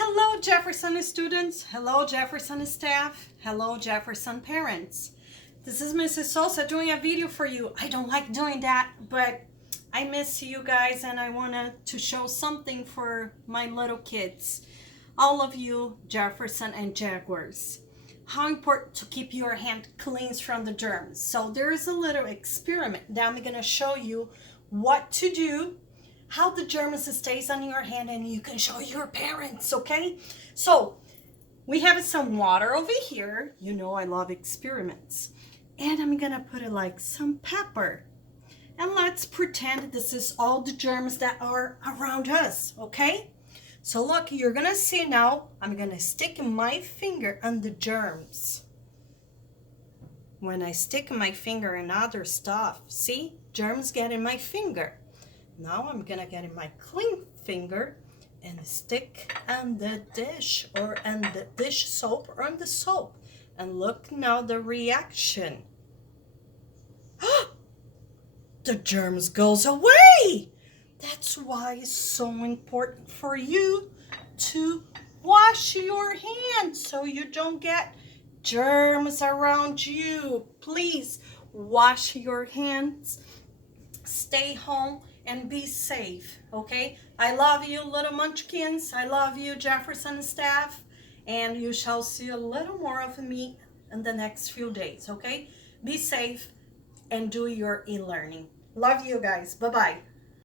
Hello, Jefferson students. Hello, Jefferson staff. Hello, Jefferson parents. This is Mrs. Sosa doing a video for you. I don't like doing that, but I miss you guys and I wanted to show something for my little kids. All of you, Jefferson and Jaguars. How important to keep your hand clean from the germs. So there's a little experiment that I'm going to show you what to do, how the germs stays on your hand, and you can show your parents, okay? So we have some water over here. You know I love experiments. And I'm gonna put it like some pepper. And let's pretend this is all the germs that are around us, okay? So look, you're gonna see now, I'm gonna stick my finger on the germs. When I stick my finger in other stuff, see? Germs get in my finger. Now I'm gonna get in my clean finger and stick on the dish or on the dish soap or on the soap. And look now the reaction. The germs goes away. That's why it's so important for you to wash your hands so you don't get germs around you. Please wash your hands. Stay home and be safe, okay? I love you, little munchkins. I love you, Jefferson staff. And you shall see a little more of me in the next few days, okay? Be safe and do your e-learning. Love you guys. Bye-bye.